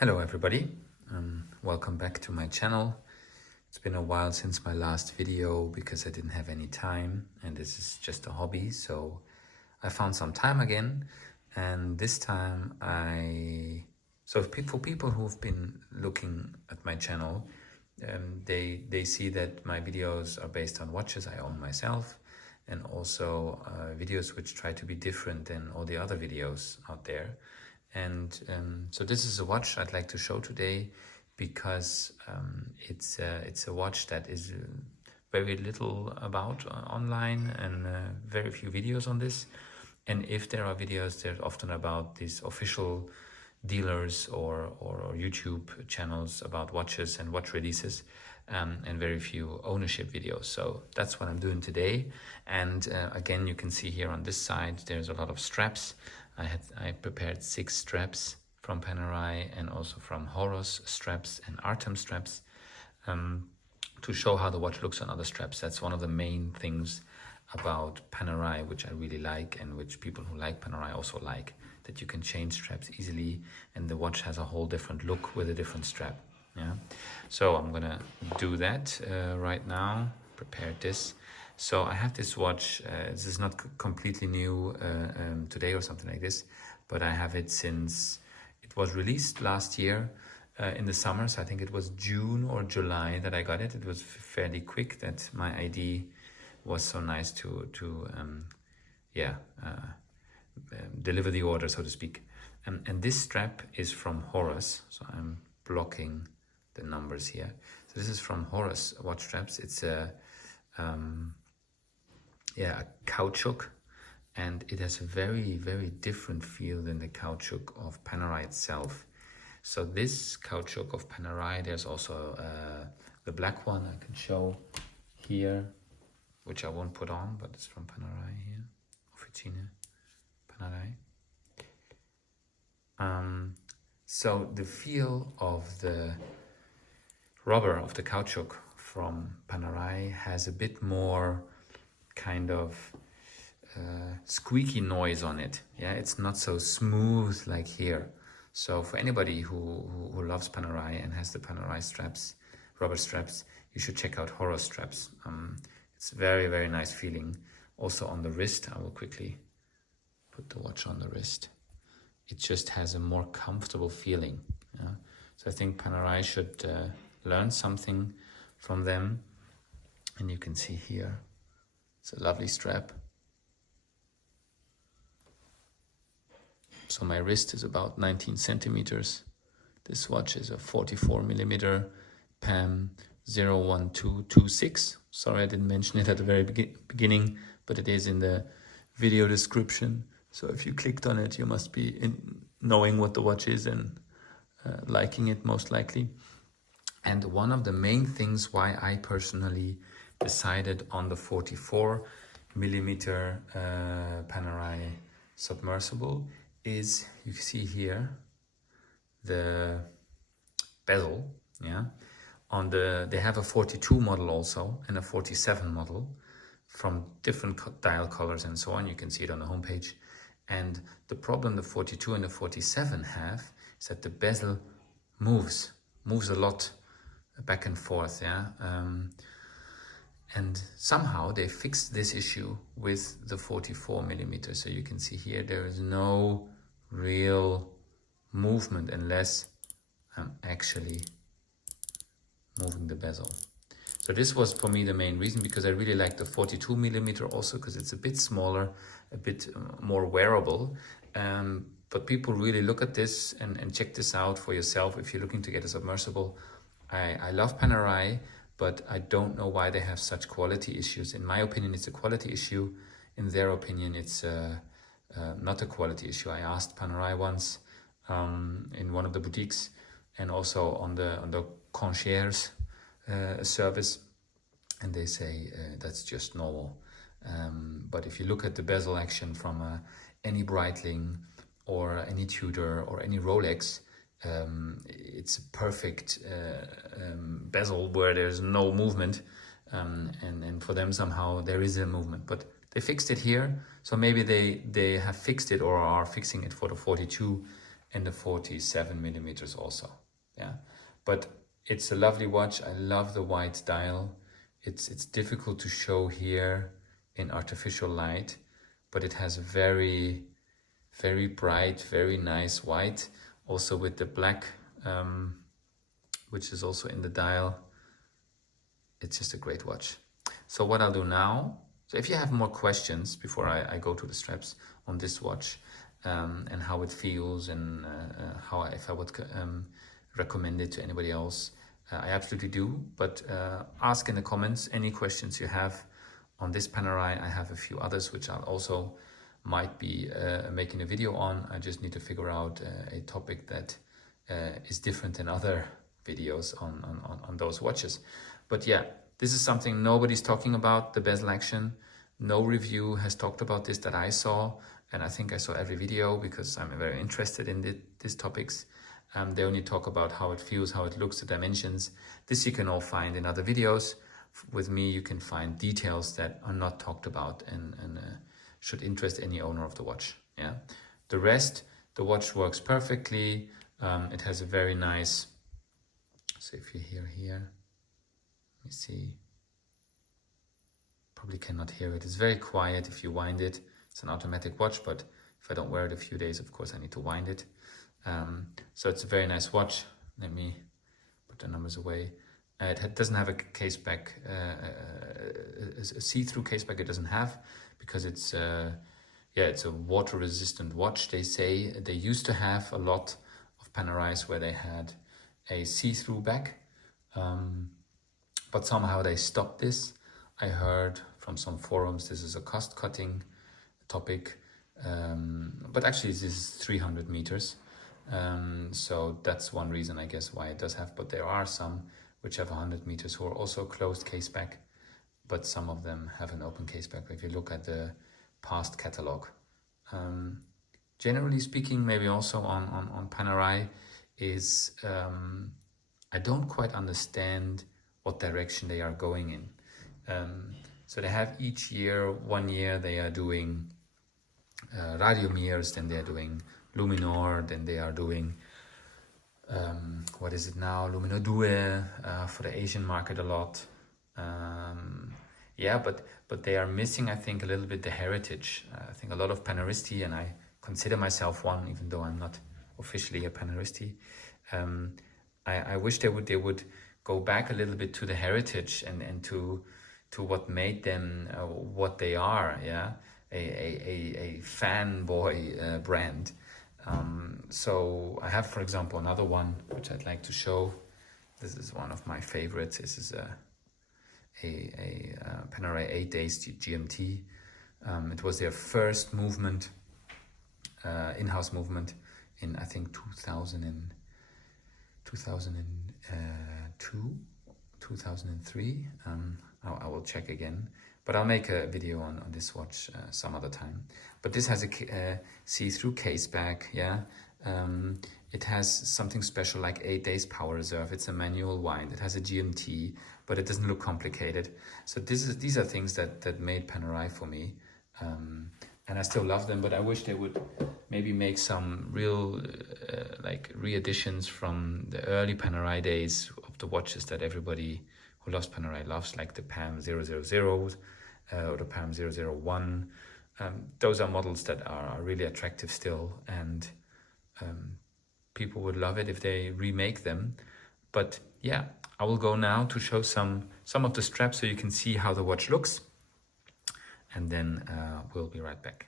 Hello everybody, welcome back to my channel. It's been a while since my last video because I didn't have any time and this is just a hobby, so I found some time again. And this time for people who've been looking at my channel, they see that my videos are based on watches I own myself, and also videos which try to be different than all the other videos out there. And so this is a watch I'd like to show today because it's a watch that is very little about online and very few videos on this. And if there are videos, they're often about these official dealers or YouTube channels about watches and watch releases, and very few ownership videos. So that's what I'm doing today. And again, you can see here on this side, there's a lot of straps. I prepared 6 straps from Panerai and also from Horus straps and Artem straps to show how the watch looks on other straps. That's one of the main things about Panerai, which I really like, and which people who like Panerai also like, that you can change straps easily and the watch has a whole different look with a different strap. Yeah, so I'm gonna do that right now. Prepared this. So I have this watch. This is not completely new today or something like this, but I have it since it was released last year in the summer. So I think it was June or July that I got it. It was fairly quick that my ID was so nice to deliver the order, so to speak. And this strap is from Horus. So I'm blocking the numbers here. So this is from Horus watch straps. It's a caoutchouc, and it has a very, very different feel than the caoutchouc of Panerai itself. So this caoutchouc of Panerai, there's also the black one I can show here, which I won't put on, but it's from Panerai here, Officine Panerai. So the feel of the rubber of the caoutchouc from Panerai has a bit more kind of squeaky noise on it. Yeah, it's not so smooth like here. So for anybody who loves Panerai and has the Panerai straps, rubber straps, you should check out Horus straps. It's very, very nice feeling. Also on the wrist, I will quickly put the watch on the wrist. It just has a more comfortable feeling. Yeah? So I think Panerai should learn something from them. And you can see here, it's a lovely strap. So my wrist is about 19 centimeters. This watch is a 44mm PAM01226. Sorry I didn't mention it at the very beginning, but it is in the video description. So if you clicked on it, you must be knowing what the watch is and liking it most likely. And one of the main things why I personally decided on the 44mm Panerai submersible is, you see here, the bezel. Yeah, they have a 42 model also and a 47 model from different dial colors and so on. You can see it on the homepage. And the problem the 42 and the 47 have is that the bezel moves a lot back and forth. Yeah. And somehow they fixed this issue with the 44mm. So you can see here there is no real movement unless I'm actually moving the bezel. So this was for me the main reason, because I really like the 42mm also because it's a bit smaller, a bit more wearable. But people really look at this and check this out for yourself if you're looking to get a submersible. I love Panerai, but I don't know why they have such quality issues. In my opinion, it's a quality issue. In their opinion, it's not a quality issue. I asked Panerai once in one of the boutiques and also on the concierge service, and they say that's just normal. But if you look at the bezel action from any Breitling or any Tudor or any Rolex, it's a perfect bezel where there's no movement, and for them somehow there is a movement, but they fixed it here. So maybe they have fixed it or are fixing it for the 42 and the 47 millimeters also. Yeah, but it's a lovely watch. I love the white dial. It's difficult to show here in artificial light, but it has a very, very bright, very nice white, also with the black, which is also in the dial. It's just a great watch. So what I'll do now, so if you have more questions before I go to the straps on this watch, and how it feels, and if I would recommend it to anybody else, I absolutely do. But ask in the comments any questions you have on this Panerai. I have a few others which I'll also might be making a video on. I just need to figure out a topic that is different than other videos on those watches. But yeah, this is something nobody's talking about, the bezel action. No review has talked about this that I saw, and I think I saw every video because I'm very interested in these topics. They only talk about how it feels, how it looks, the dimensions. This you can all find in other videos. With me, you can find details that are not talked about and should interest any owner of the watch. Yeah, the rest, the watch works perfectly. It has a very nice, so if you hear here, let me see, probably cannot hear it. It's very quiet if you wind it. It's an automatic watch, but if I don't wear it a few days, of course I need to wind it. So it's a very nice watch. Let me put the numbers away. It doesn't have a case back, a see-through case back. It doesn't have, because it's it's a water-resistant watch. They say they used to have a lot of Panerais where they had a see-through back, but somehow they stopped this. I heard from some forums this is a cost-cutting topic, but actually this is 300 meters. So that's one reason, I guess, why it does have, but there are some which have 100 meters who are also closed case back, but some of them have an open case back if you look at the past catalog. Generally speaking, maybe also on Panerai is, I don't quite understand what direction they are going in. So they have each year, 1 year they are doing radiometers, then they are doing Luminor, then they are doing, what is it now, Lumino Due, for the Asian market a lot. Yeah, but they are missing, I think, a little bit the heritage. I think a lot of Paneristi, and I consider myself one, even though I'm not officially a Paneristi. I wish they would go back a little bit to the heritage and to what made them what they are. Yeah, a fanboy brand. So I have, for example, another one which I'd like to show. This is one of my favorites. This is a Panerai 8 days GMT. It was their first movement, in-house movement in, I think, 2002, 2003. I will check again, but I'll make a video on this watch some other time. But this has a see-through case back, yeah. It has something special like 8 days power reserve. It's a manual wind. It has a GMT, but it doesn't look complicated. So these are things that made Panerai for me. And I still love them, but I wish they would maybe make some real like re-editions from the early Panerai days of the watches that everybody who loves Panerai loves, like the PAM000 or the PAM001. Those are models that are really attractive still, and people would love it if they remake them. But yeah, I will go now to show some of the straps so you can see how the watch looks, and then we'll be right back.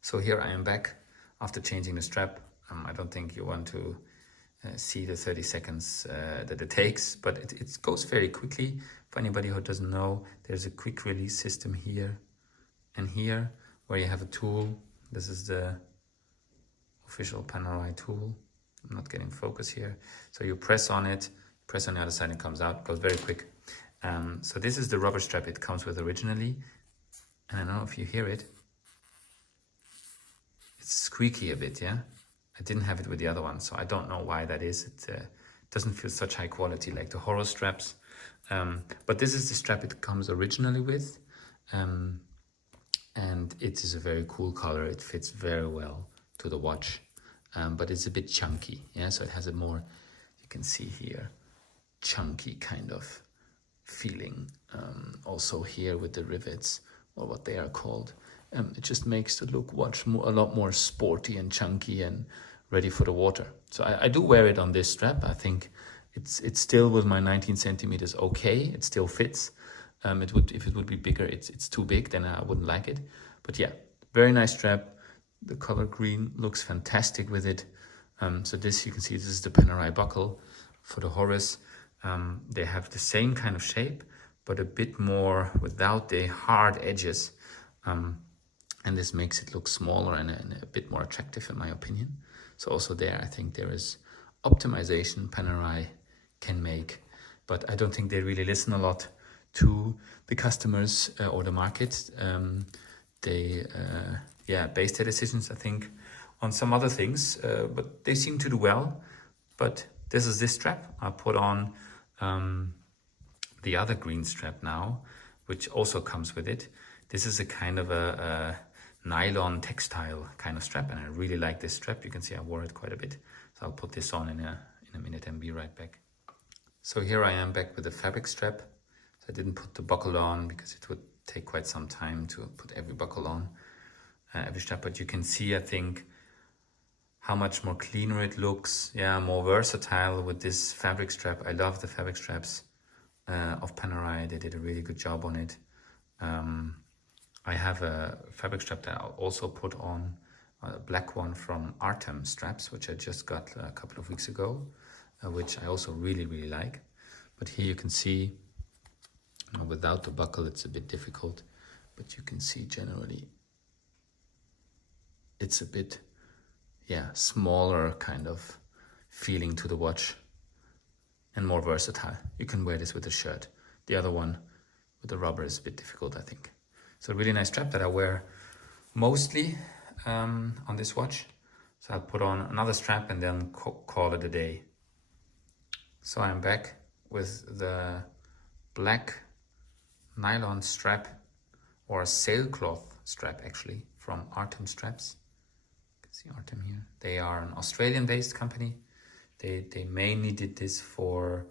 So here I am back after changing the strap. I don't think you want to see the 30 seconds that it takes, but it goes very quickly. For anybody who doesn't know, there's a quick release system here and here where you have a tool. This is the official Panerai tool. I'm not getting focus here. So you press on it, press on the other side, and it comes out. It goes very quick. So this is the rubber strap it comes with originally. And I don't know if you hear it. It's squeaky a bit, yeah? I didn't have it with the other one, so I don't know why that is. It doesn't feel such high quality like the Horror straps. But this is the strap it comes originally with. And it is a very cool color. It fits very well to the watch. but it's a bit chunky. Yeah, so it has a more, you can see here, chunky kind of feeling. Also here with the rivets, or what they are called. It just makes the watch a lot more sporty and chunky and ready for the water. So I do wear it on this strap. I think it's still, with my 19 centimeters, okay. It still fits. If it would be bigger, it's too big, then I wouldn't like it. But yeah, very nice strap. The color green looks fantastic with it. So this, you can see, this is the Panerai buckle for the Horus. They have the same kind of shape, but a bit more without the hard edges. And this makes it look smaller and a bit more attractive, in my opinion. So also there, I think there is optimization Panerai can make, but I don't think they really listen a lot to the customers or the market. They base their decisions, I think, on some other things, but they seem to do well. But this is this strap. I put on the other green strap now, which also comes with it. This is a kind of a nylon textile kind of strap, and I really like this strap. You can see I wore it quite a bit. So I'll put this on in a minute and be right back. So here I am back with the fabric strap. So I didn't put the buckle on because it would take quite some time to put every buckle on, every strap. But you can see, I think, how much more cleaner it looks. Yeah, more versatile with this fabric strap. I love the fabric straps of Panerai. They did a really good job on it. I have a fabric strap that I'll also put on, a black one from Artem Straps, which I just got a couple of weeks ago, which I also really, really like. But here you can see, without the buckle, it's a bit difficult, but you can see generally it's a bit, smaller kind of feeling to the watch and more versatile. You can wear this with a shirt. The other one with the rubber is a bit difficult, I think. So a really nice strap that I wear mostly on this watch. So I'll put on another strap and then call it a day. So I'm back with the black nylon strap, or a sailcloth strap actually, from Artem Straps. You can see Artem here. They are an Australian-based company. They mainly did this for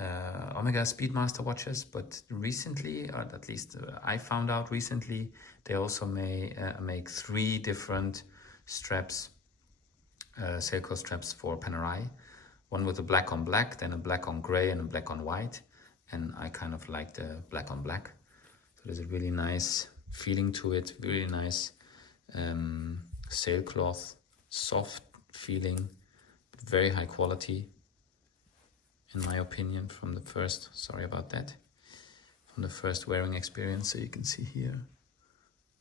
Omega Speedmaster watches, but recently, or at least I found out recently, they also make 3 different straps, sailcloth straps for Panerai. One with a black on black, then a black on gray, and a black on white. And I kind of like the black on black. So there's a really nice feeling to it, really nice sailcloth, soft feeling, but very high quality, in my opinion, from the first, from the first wearing experience. So you can see here,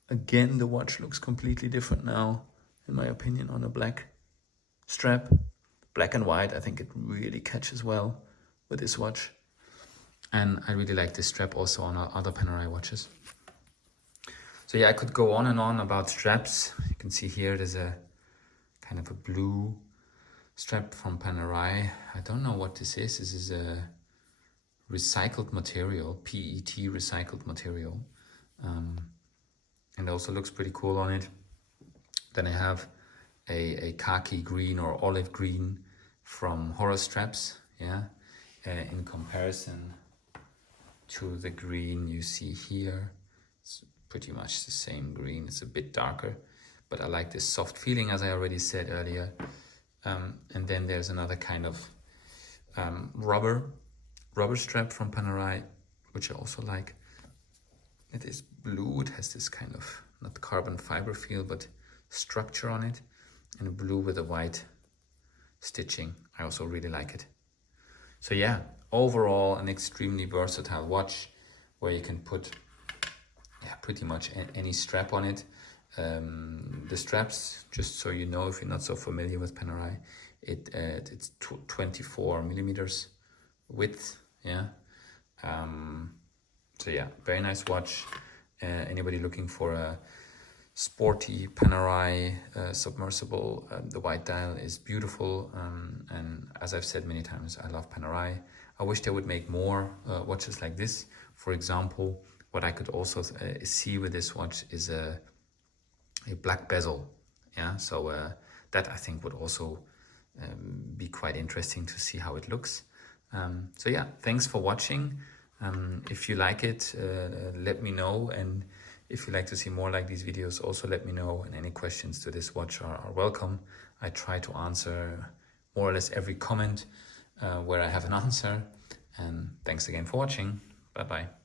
again, the watch looks completely different now, in my opinion, on a black strap. Black and white, I think it really catches well with this watch. And I really like this strap also on other Panerai watches. So yeah, I could go on and on about straps. You can see here there's a kind of a blue strap from Panerai. I don't know what this is. This is a recycled material, PET recycled material. And it also looks pretty cool on it. Then I have a khaki green or olive green from Horus Straps, in comparison to the green you see here. It's pretty much the same green. It's a bit darker, but I like this soft feeling, as I already said earlier. And then there's another kind of rubber strap from Panerai, which I also like. It is blue. It has this kind of, not carbon fiber feel, but structure on it, and blue with a white stitching. I also really like it. So yeah, overall an extremely versatile watch where you can put pretty much any strap on it. The straps, just so you know, if you're not so familiar with Panerai, it's 24 millimeters width. So yeah, very nice watch. Anybody looking for a sporty Panerai submersible, the white dial is beautiful, and as I've said many times, I love Panerai. I wish they would make more watches like this. For example, what I could also see with this watch is a black bezel. So that I think would also be quite interesting to see how it looks. So yeah, thanks for watching. If you like it, let me know, and if you like to see more like these videos, also let me know, and any questions to this watch are welcome. I try to answer more or less every comment where I have an answer, and thanks again for watching. Bye bye.